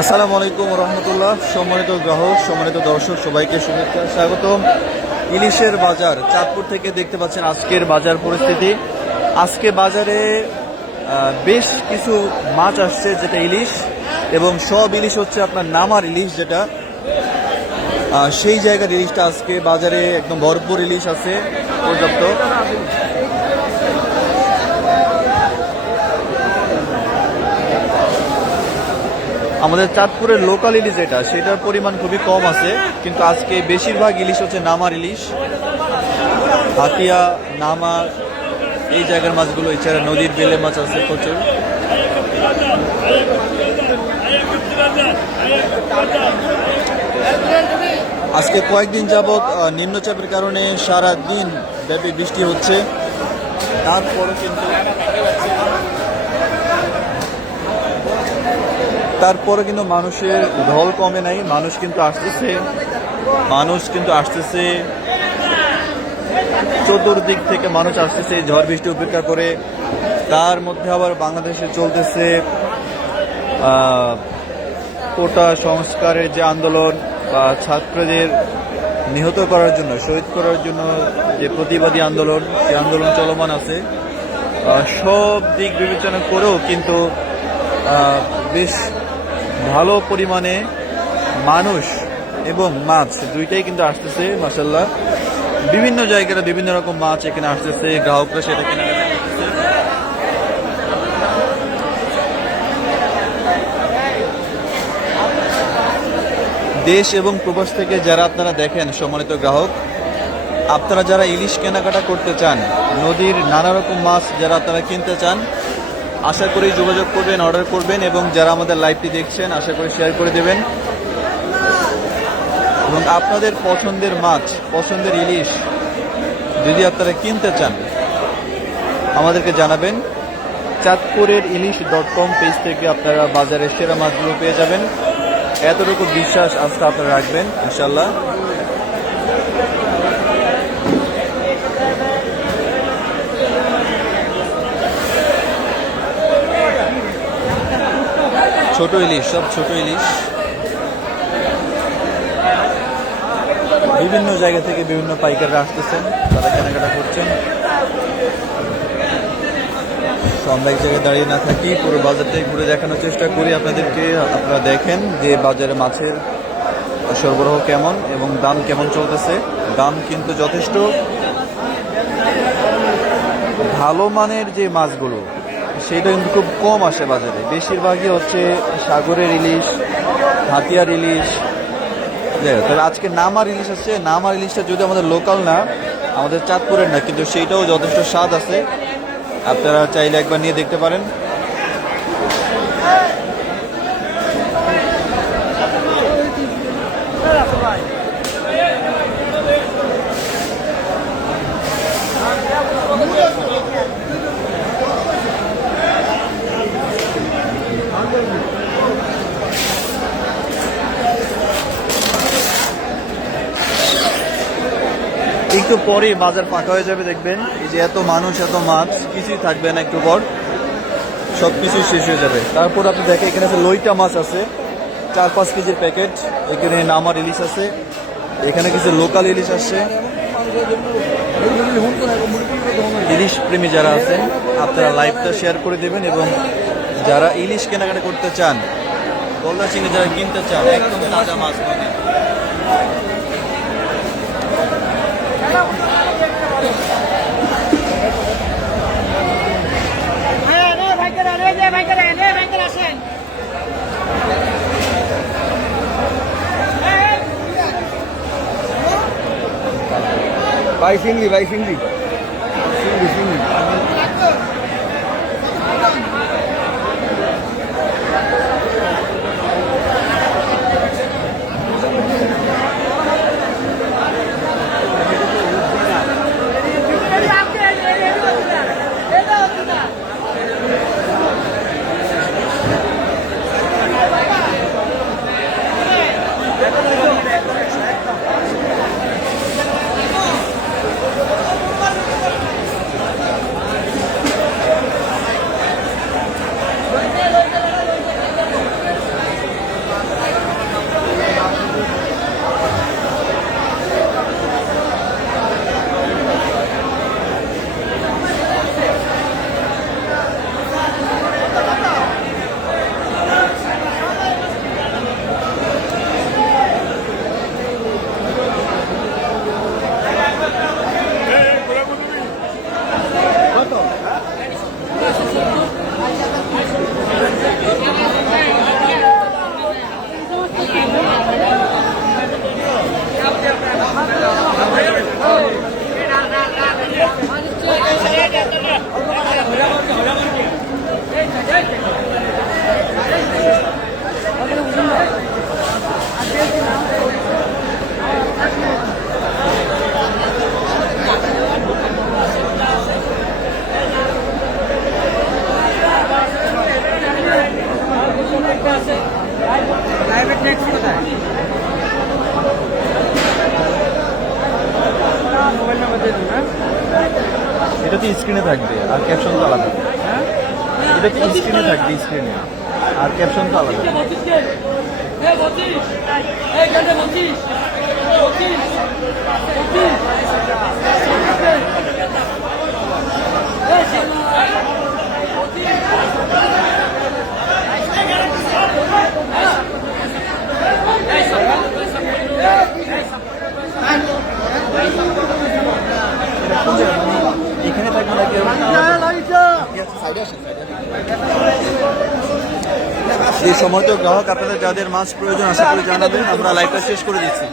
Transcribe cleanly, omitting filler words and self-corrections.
আসসালামু আলাইকুম রহমতুল্লাহ। সম্মানিত গ্রাহক, সম্মানিত দর্শক, সবাইকে শুভেচ্ছা, স্বাগতম। ইলিশের বাজার চাঁদপুর থেকে দেখতে পাচ্ছেন আজকের বাজার পরিস্থিতি। আজকে বাজারে বেশ কিছু মাছ আসছে, যেটা ইলিশ, এবং সব ইলিশ হচ্ছে আপনার নামার ইলিশ, যেটা সেই জায়গার ইলিশটা আজকে বাজারে একদম ভরপুর ইলিশ আছে, পর্যাপ্ত। আমাদের চাঁদপুরের লোকাল ইলিশ যেটা, সেটার পরিমাণ খুবই কম আছে, কিন্তু আজকে বেশিরভাগ ইলিশ হচ্ছে নামার ইলিশ, হাতিয়া, নামা, এই জায়গার মাছগুলো। এছাড়া নদীর বেলে মাছ আছে প্রচুর। আজকে কয়েকদিন যাবৎ নিম্নচাপের কারণে সারা দিন ব্যাপী বৃষ্টি হচ্ছে, তারপরে কিন্তু মানুষের ঢল কমে নাই। মানুষ কিন্তু আসতেছে চতুর্দিক থেকে মানুষ আসতেছে ঝড় বৃষ্টি উপেক্ষা করে। তার মধ্যে আবার বাংলাদেশে চলতেছে কোটা সংস্কারের যে আন্দোলন, বা ছাত্রদের নিহত করার জন্য, শহীদ করার জন্য যে প্রতিবাদী আন্দোলন, সেই আন্দোলন চলমান আছে। সব দিক বিবেচনা করেও কিন্তু বেশ ভালো পরিমাণে মানুষ এবং মাছ দুইটাই কিন্তু আসতেছে মাশাআল্লাহ। বিভিন্ন জায়গায় বিভিন্ন রকম মাছ এখানে আসতেছে, গ্রাহকরা সেটা কেনা করতেছে। দেশ এবং প্রবাস থেকে যারা আপনারা দেখেন, সম্মানিত গ্রাহক, আপনারা যারা ইলিশ কেনাকাটা করতে চান, নদীর নানা রকম মাছ যারা আপনারা কিনতে চান, আশা করি যোগাযোগ করবেন, অর্ডার করবেন, এবং যারা আমাদের লাইভটি দেখছেন আশা করি শেয়ার করে দেবেন। এবং আপনাদের পছন্দের মাছ, পছন্দের ইলিশ যদি আপনারা কিনতে চান, আমাদেরকে জানাবেন। চাঁদপুরের ইলিশ.com পেজ থেকে আপনারা বাজারের সেরা মাছগুলো পেয়ে যাবেন। এতটুকু বিশ্বাস আস্থা আপনারা রাখবেন ইনশাল্লাহ। ছোট ইলিশ, সব ছোট ইলিশ। বিভিন্ন জায়গা থেকে বিভিন্ন পাইকাররা আসতেছেন, তারা কেনাকাটা করছেন। আমরা এক জায়গায় দাঁড়িয়ে না থাকি, পুরো বাজারটাই ঘুরে দেখানোর চেষ্টা করি আপনাদেরকে। আপনারা দেখেন যে বাজারে মাছের সরবরাহ কেমন এবং দাম কেমন চলতেছে। দাম কিন্তু যথেষ্ট ভালো মানের যে মাছগুলো, সেটা কিন্তু খুব কম আসে বাজারে। বেশিরভাগই হচ্ছে সাগরের ইলিশ, হাতিয়ার ইলিশ। তবে আজকে নামার ইলিশ আছে। নামার ইলিশটা যদি আমাদের লোকাল না, আমাদের চাঁদপুরের না, কিন্তু সেইটাও যথেষ্ট স্বাদ আছে। আপনারা চাইলে একবার নিয়ে দেখতে পারেন। একটু পরে বাজার ফাঁকা হয়ে যাবে, দেখবেন। এই যে এত মানুষ, এত মাছ, কিছুই থাকবে না, একটু পর সবকিছুই শেষ হয়ে যাবে। তারপর আপনি দেখেন এখানে আছে লইটা মাছ আছে, 4-5 কেজির প্যাকেট। এখানে নামার ইলিশ আছে, এখানে কিছু লোকাল ইলিশ আসছে। ইলিশ প্রেমী যারা আছেন, আপনারা লাইভটা শেয়ার করে দেবেন, এবং যারা ইলিশ কেনাকাটা করতে চান, গলদা চিংড়ি যারা কিনতে চান, একদম তাজা মাছ পাবেন। ভাই সিংড়ি, ভাই সিংড়ি, সিংড়ি সিংড়ি। স্ক্রিনে থাকবে আর ক্যাপশন তো আলাদা। এটা কি স্ক্রিনে থাকবে, স্ক্রিনে আর ক্যাপশন তো আলাদা। এখানে থাকবে নাকি এই সময় তো গ্রাহক আপনাদের যাদের মাছ প্রয়োজন আশা করি জানাবেন, আমরা লাইভটা শেষ করে দিচ্ছি।